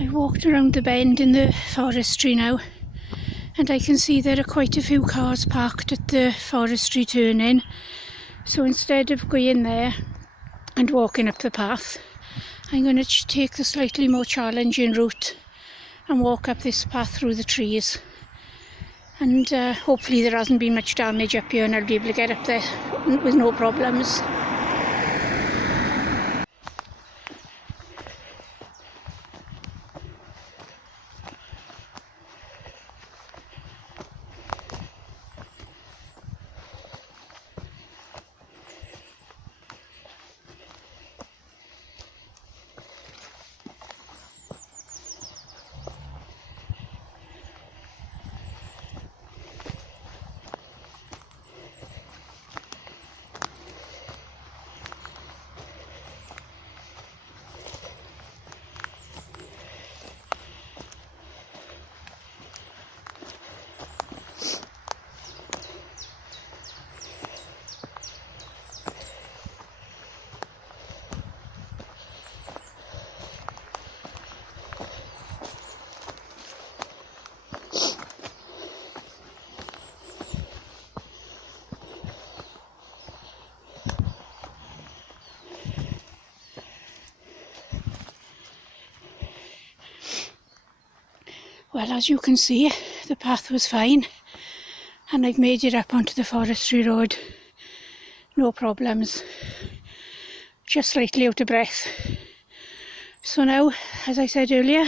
I walked around the bend in the forestry now, and I can see there are quite a few cars parked at the forestry turn-in. So instead of going there and walking up the path, I'm going to take the slightly more challenging route and walk up this path through the trees. And hopefully there hasn't been much damage up here and I'll be able to get up there with no problems. Well, as you can see, the path was fine and I've made it up onto the forestry road. No problems. Just slightly out of breath. So now, as I said earlier,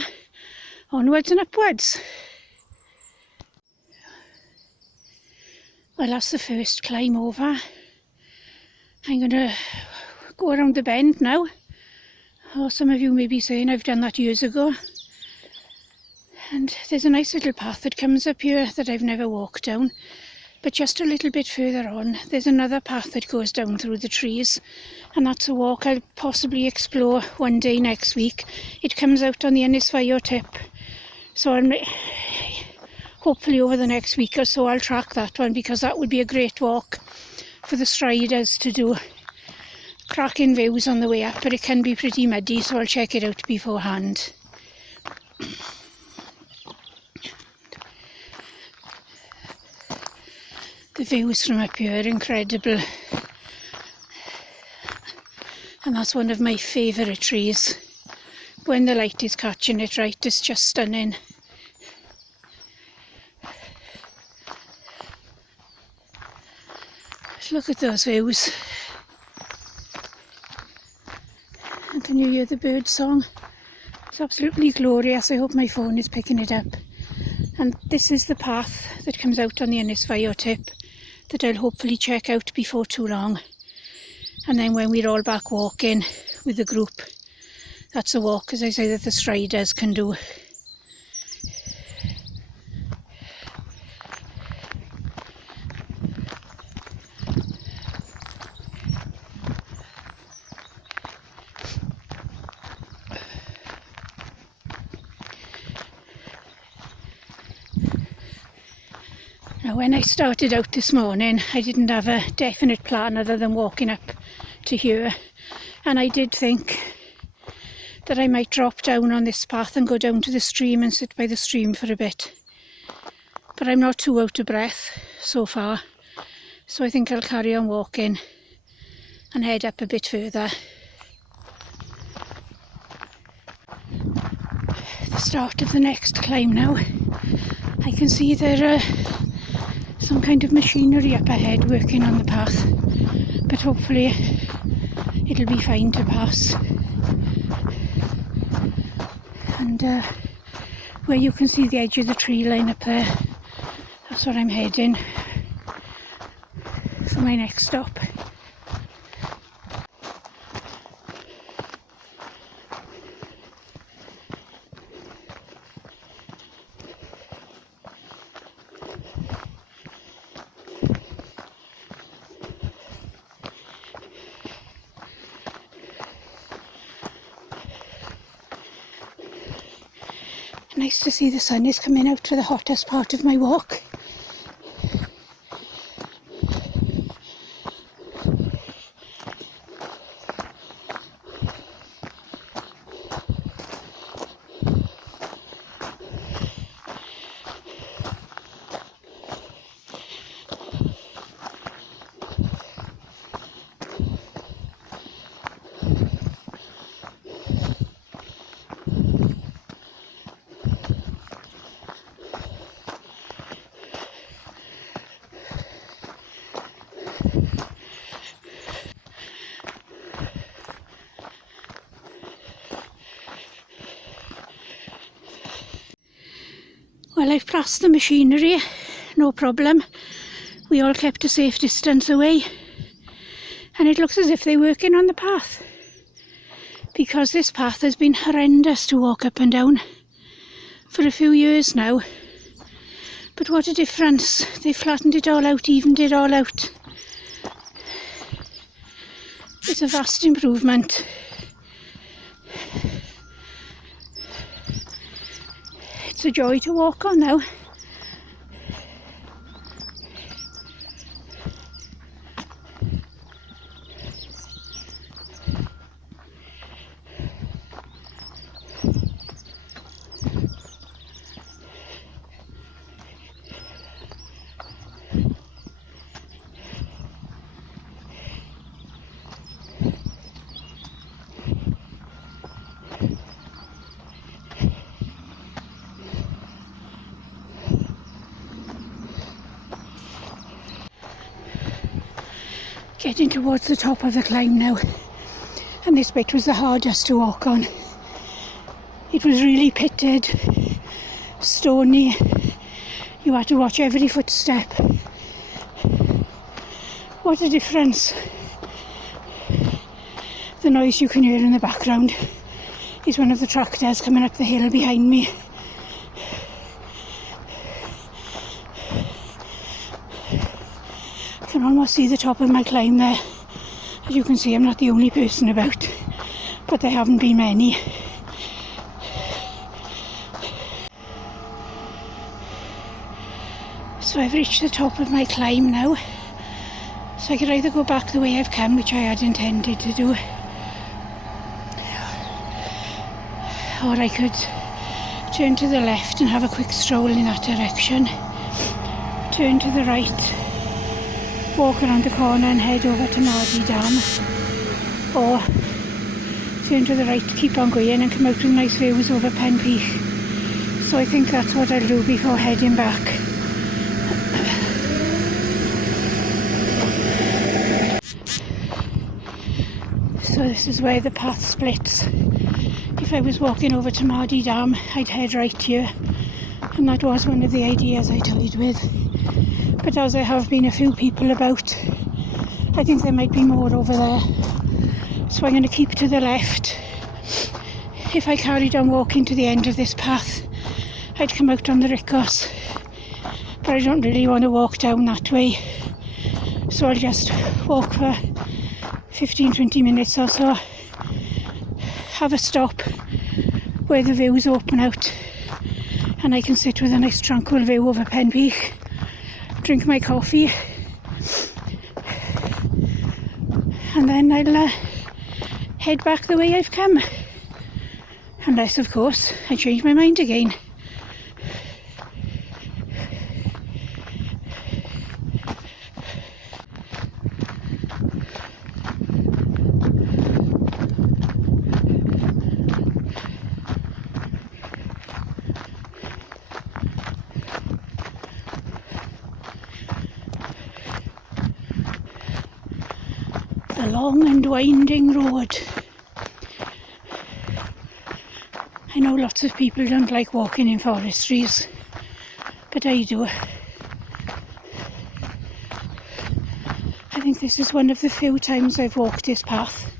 onwards and upwards. Well, that's the first climb over. I'm going to go around the bend now. Or some of you may be saying I've done that years ago. And there's a nice little path that comes up here that I've never walked down. But just a little bit further on, there's another path that goes down through the trees. And that's a walk I'll possibly explore one day next week. It comes out on the Ynysfio tip. So hopefully over the next week or so I'll track that one, because that would be a great walk for the striders to do. Cracking views on the way up, but it can be pretty muddy, so I'll check it out beforehand. The views from up here are incredible, and that's one of my favourite trees. When the light is catching it right, it's just stunning. Look at those views. And can you hear the bird song? It's absolutely glorious. I hope my phone is picking it up. And this is the path that comes out on the Ynysfio tip that I'll hopefully check out before too long. And then when we're all back walking with the group, that's a walk, as I say, that the striders can do. Now, when I started out this morning, I didn't have a definite plan other than walking up to here, and I did think that I might drop down on this path and go down to the stream and sit by the stream for a bit. But I'm not too out of breath so far, so I think I'll carry on walking and head up a bit further. The start of the next climb now. I can see there are some kind of machinery up ahead working on the path, but hopefully it'll be fine to pass. And where you can see the edge of the tree line up there, that's where I'm heading for my next stop. Nice to see the sun is coming out for the hottest part of my walk. Well, I've passed the machinery, no problem. We all kept a safe distance away. And it looks as if they're working on the path. Because this path has been horrendous to walk up and down for a few years now. But what a difference. They flattened it all out, evened it all out. It's a vast improvement. It's a joy to walk on now. Getting towards the top of the climb now, and this bit was the hardest to walk on. It was really pitted, stony, you had to watch every footstep. What a difference. The noise you can hear in the background is one of the tractors coming up the hill behind me. I can almost see the top of my climb there. As you can see, I'm not the only person about, but there haven't been many. So I've reached the top of my climb now, so I could either go back the way I've come, which I had intended to do, or I could turn to the left and have a quick stroll in that direction, turn to the right, walk around the corner and head over to Mardy Dam, or turn to the right, keep on going and come out with nice views over Penpych. So I think that's what I'll do before heading back. So this is where the path splits. If I was walking over to Mardy Dam, I'd head right here, and that was one of the ideas I toyed with. But as there have been a few people about, I think there might be more over there. So I'm going to keep to the left. If I carried on walking to the end of this path, I'd come out on the Rhigos. But I don't really want to walk down that way. So I'll just walk for 15-20 minutes or so. Have a stop where the views open out. And I can sit with a nice tranquil view over Penpych. Drink my coffee, and then I'll head back the way I've come, unless of course I change my mind again. A long and winding road. I know lots of people don't like walking in forestries, but I do. I think this is one of the few times I've walked this path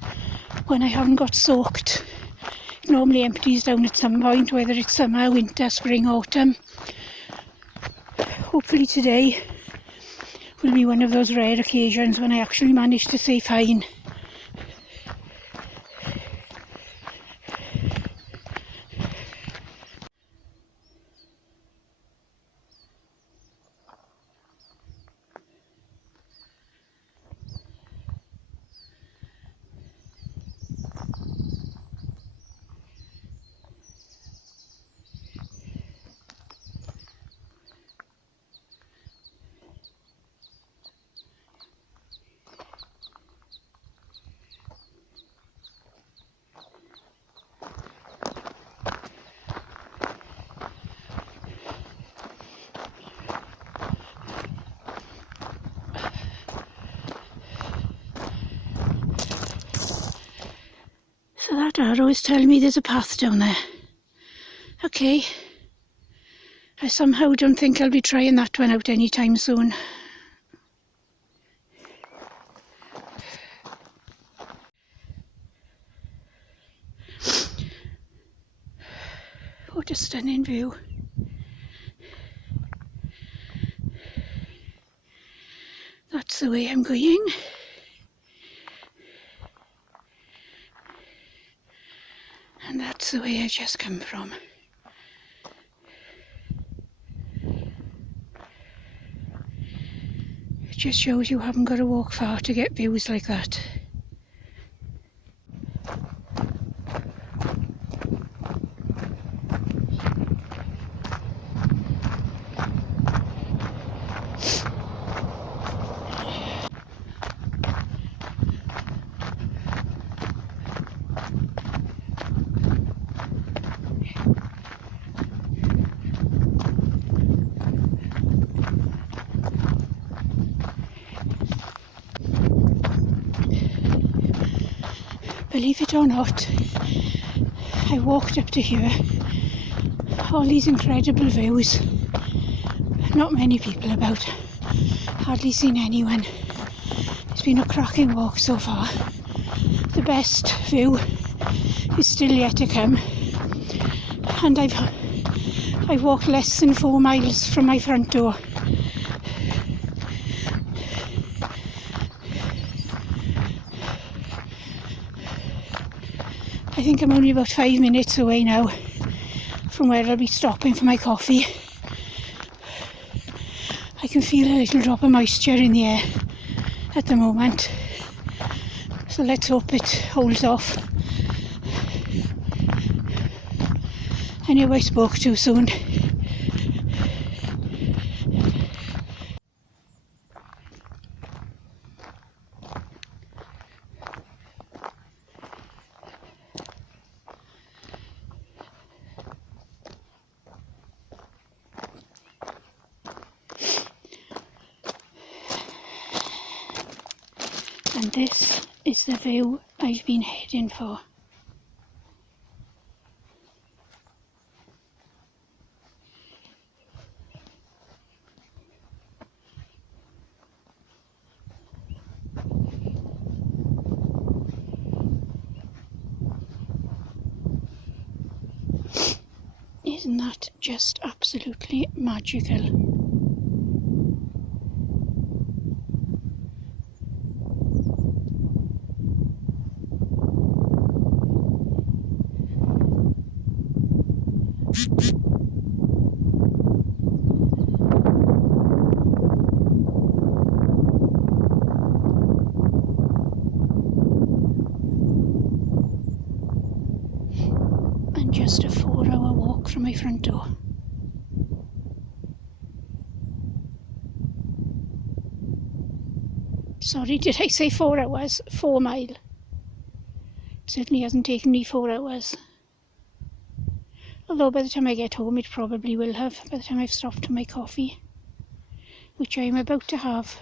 when I haven't got soaked. It normally empties down at some point, whether it's summer, winter, spring, autumn. Hopefully today will be one of those rare occasions when I actually manage to say fine. So that arrow is telling me there's a path down there. Okay. I somehow don't think I'll be trying that one out anytime soon. What a stunning view. That's the way I'm going. And that's the way I've just come from. It just shows you haven't got to walk far to get views like that. Believe it or not, I walked up to here, all these incredible views, not many people about, hardly seen anyone. It's been a cracking walk so far. The best view is still yet to come, and I've walked less than 4 miles from my front door. I think I'm only about 5 minutes away now from where I'll be stopping for my coffee. I can feel a little drop of moisture in the air at the moment, so let's hope it holds off. I knew I spoke too soon. And this is the view I've been heading for. Isn't that just absolutely magical? And just a 4-hour walk from my front door. Sorry, did I say 4 hours? 4 mile. It certainly hasn't taken me 4 hours. Although by the time I get home it probably will have, by the time I've stopped for my coffee, which I'm about to have.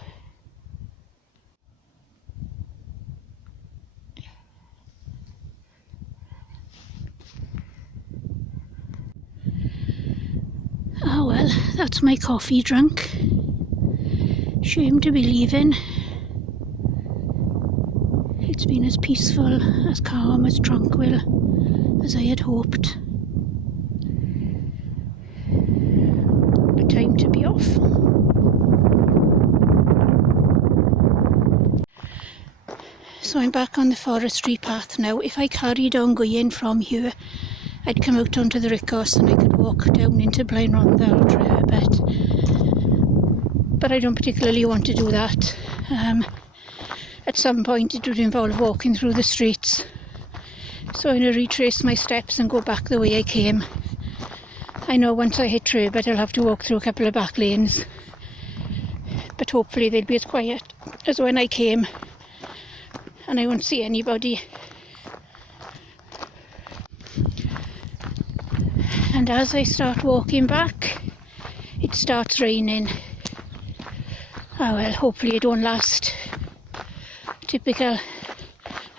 Ah well, that's my coffee drunk. Shame to be leaving. It's been as peaceful, as calm, as tranquil as I had hoped. But time to be off. So I'm back on the forestry path now. If I carried on going from here, I'd come out onto the Rhigos and I could walk down into Blaenrhondda or Treherbert. But I don't particularly want to do that. At some point it would involve walking through the streets. So I'm going to retrace my steps and go back the way I came. I know once I hit Treherbert I'll have to walk through a couple of back lanes. But hopefully they'll be as quiet as when I came. And I won't see anybody. And as I start walking back, it starts raining. Ah well, hopefully it won't last. Typical.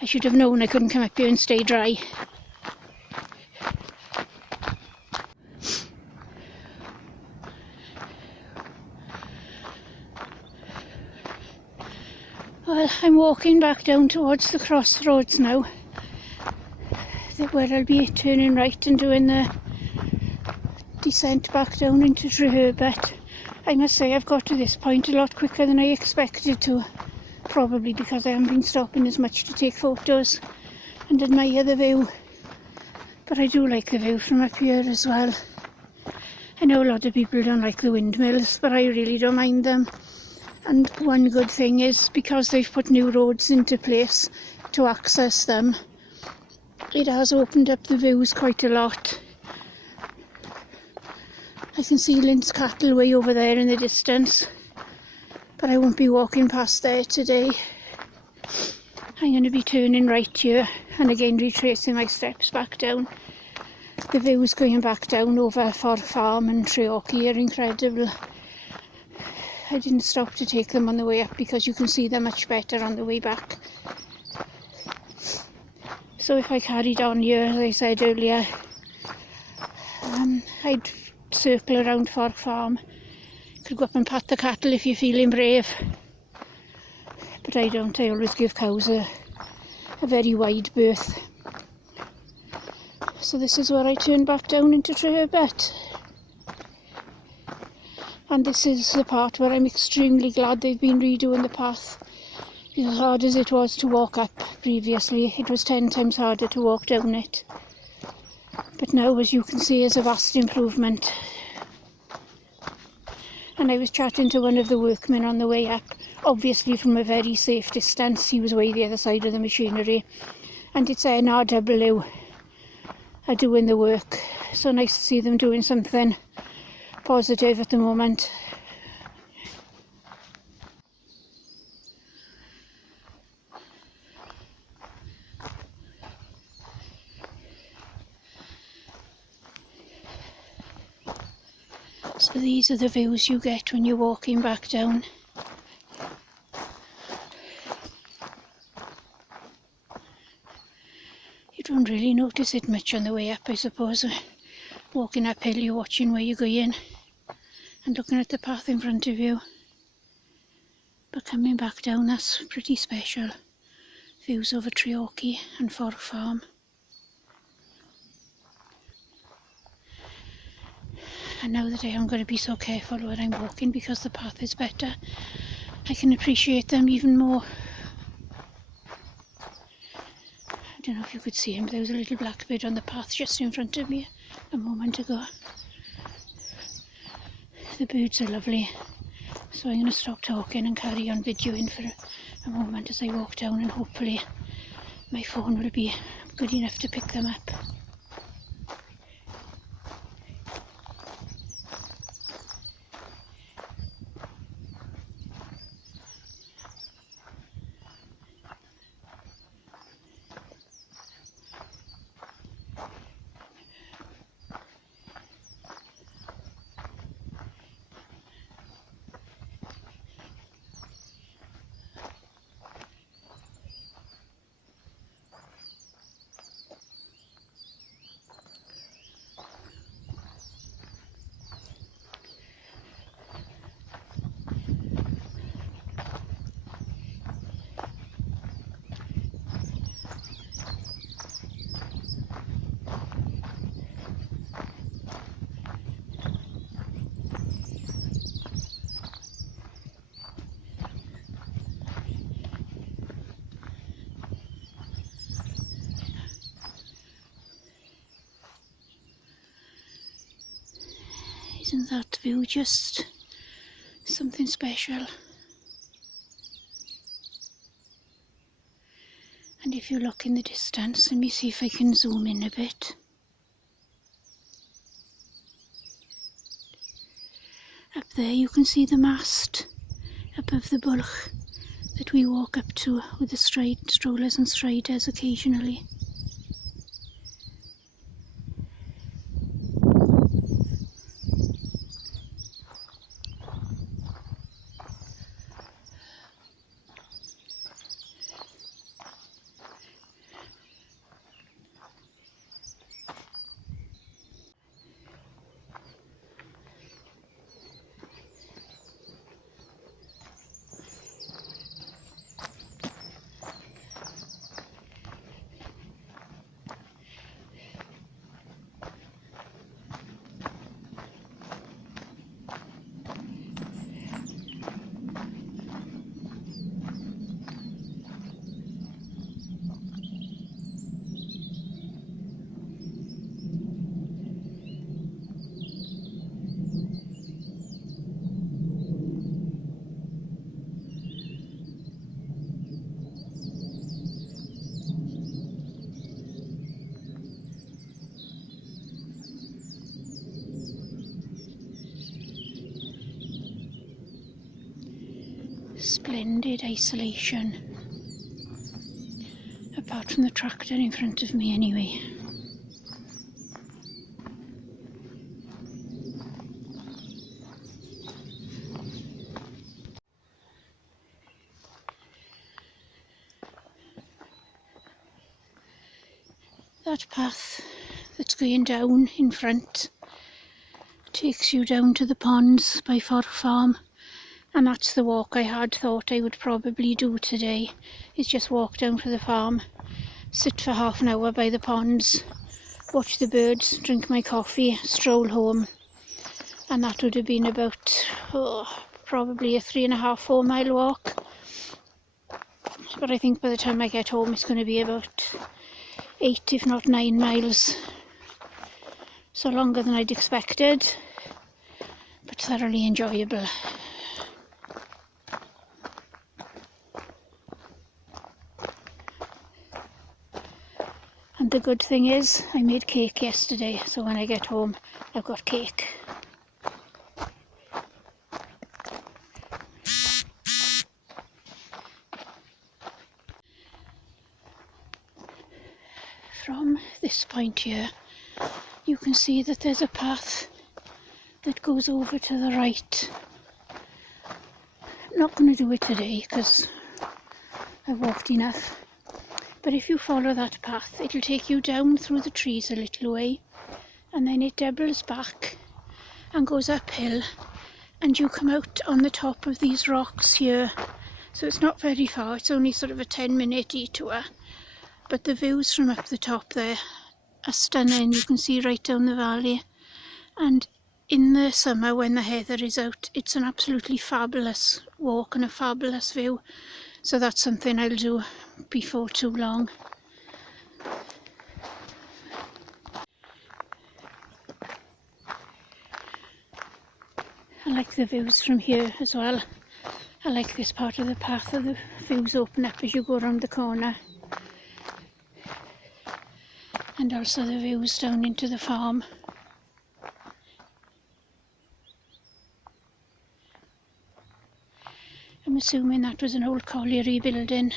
I should have known I couldn't come up here and stay dry. Well, I'm walking back down towards the crossroads now, where I'll be turning right and doing the descent back down into Treherbert. I must say I've got to this point a lot quicker than I expected to, probably because I haven't been stopping as much to take photos and admire the view. But I do like the view from up here as well. I know a lot of people don't like the windmills, but I really don't mind them. And one good thing is, because they've put new roads into place to access them, it has opened up the views quite a lot. I can see Lyn's cattle way over there in the distance, but I won't be walking past there today. I'm going to be turning right here and again retracing my steps back down. The views going back down over Forestry Farm and Treherbert are incredible. I didn't stop to take them on the way up because you can see them much better on the way back. So if I carried on here, as I said earlier, I'd circle around Forestry Farm. Could go up and pat the cattle if you're feeling brave. But I don't. I always give cows a very wide berth. So this is where I turn back down into Treherbert. And this is the part where I'm extremely glad they've been redoing the path. As hard as it was to walk up previously, it was 10 times harder to walk down it. But now, as you can see, is a vast improvement. And I was chatting to one of the workmen on the way up, obviously from a very safe distance. He was way the other side of the machinery. And it's NRW are doing the work. So nice to see them doing something positive at the moment. So these are the views you get when you're walking back down. You don't really notice it much on the way up, I suppose. Walking uphill, you're watching where you're going and looking at the path in front of you. But coming back down, that's pretty special. Views over Treherbert and Forestry Farm. And now that I am going to be so careful when I'm walking because the path is better, I can appreciate them even more. I don't know if you could see him, but there was a little blackbird on the path just in front of me a moment ago. The birds are lovely, so I'm going to stop talking and carry on videoing for a moment as I walk down, and hopefully my phone will be good enough to pick them up. Isn't that view just something special? And if you look in the distance, let me see if I can zoom in a bit. Up there you can see the mast above the bulk that we walk up to with the strollers and striders occasionally. Splendid isolation. Apart from the tractor in front of me anyway. That path that's going down in front takes you down to the ponds by Forestry Farm, and that's the walk I had thought I would probably do today, is just walk down to the farm, sit for half an hour by the ponds, watch the birds, drink my coffee, stroll home, and that would have been about probably a 3.5–4 mile walk. But I think by the time I get home it's going to be about 8 if not 9 miles. So longer than I'd expected, but thoroughly enjoyable. And the good thing is I made cake yesterday, so when I get home I've got cake. From this point here you can see that there's a path that goes over to the right. I'm not going to do it today because I've walked enough, but if you follow that path it'll take you down through the trees a little way, and then it doubles back and goes uphill, and you come out on the top of these rocks here. So it's not very far, it's only sort of a 10-minute detour, but the views from up the top there are stunning. You can see right down the valley, and in the summer when the heather is out it's an absolutely fabulous walk and a fabulous view, so that's something I'll do before too long. I like the views from here as well. I like this part of the path where the views open up as you go around the corner, and also the views down into the farm. I'm assuming that was an old colliery building.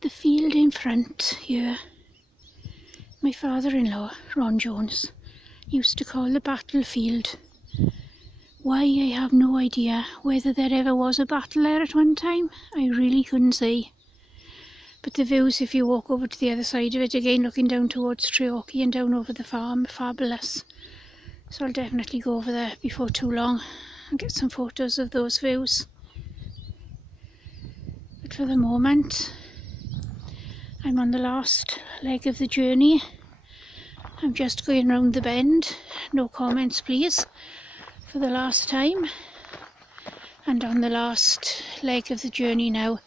The field in front here, my father-in-law, Ron Jones, used to call the battlefield. Why, I have no idea. Whether there ever was a battle there at one time, I really couldn't say. But the views, if you walk over to the other side of it, again looking down towards Treherbert and down over the farm, fabulous. So I'll definitely go over there before too long and get some photos of those views. But for the moment, I'm on the last leg of the journey. I'm just going round the bend, no comments please, for the last time. And on the last leg of the journey now,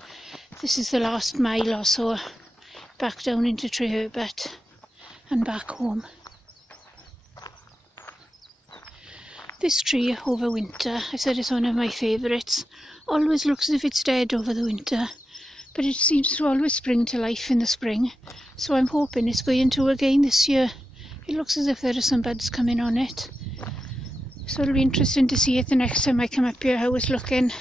this is the last mile or so, back down into Treherbert and back home. This tree over winter, I said it's one of my favourites, always looks as if it's dead over the winter, but it seems to always spring to life in the spring, so I'm hoping it's going to again this year. It looks as if there are some buds coming on it, so it'll be interesting to see it the next time I come up here how it's looking.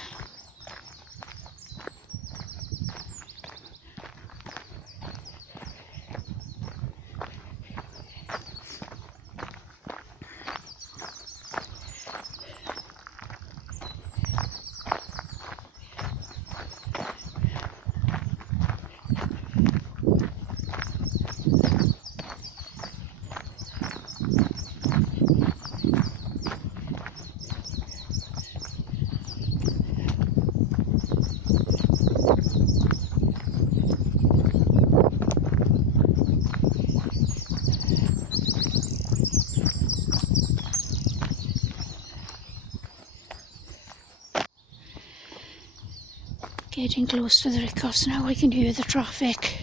Getting close to the Rhigos now, I can hear the traffic.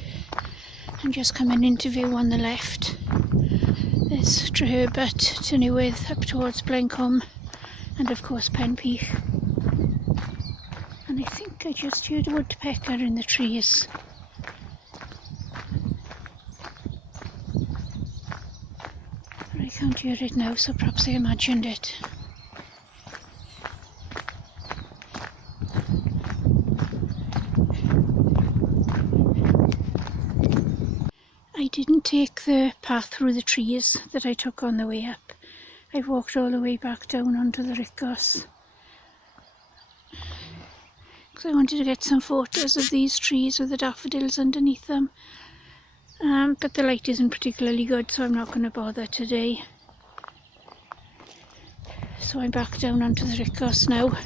I'm just coming into view on the left. There's Treherbert to Newydd up towards Blaenrhondda and of course Penpych. And I think I just heard a woodpecker in the trees. But I can't hear it now, so perhaps I imagined it. I didn't take the path through the trees that I took on the way up. I walked all the way back down onto the Rhigos. Because I wanted to get some photos of these trees with the daffodils underneath them. But the light isn't particularly good, so I'm not going to bother today. So I'm back down onto the Rhigos now.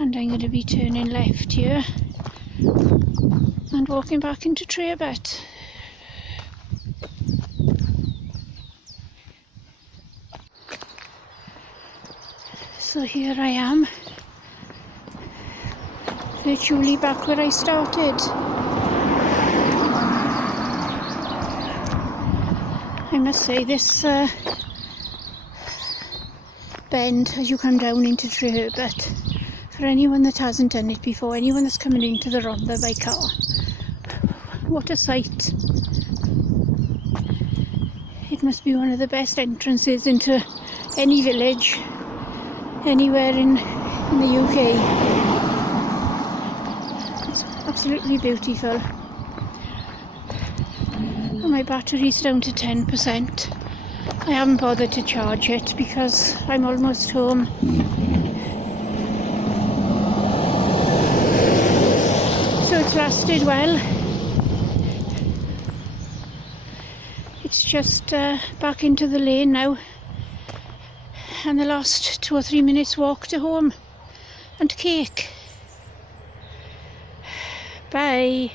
And I'm going to be turning left here and walking back into Treherbert. So here I am, virtually back where I started. I must say this bend as you come down into Treherbert, for anyone that hasn't done it before, anyone that's coming into the Rhondda by car, what a sight. It must be one of the best entrances into any village anywhere in the UK. It's absolutely beautiful. And my battery's down to 10%. I haven't bothered to charge it because I'm almost home. So it's lasted well. It's just back into the lane now. And the last 2 or 3 minutes walk to home and cake. Bye.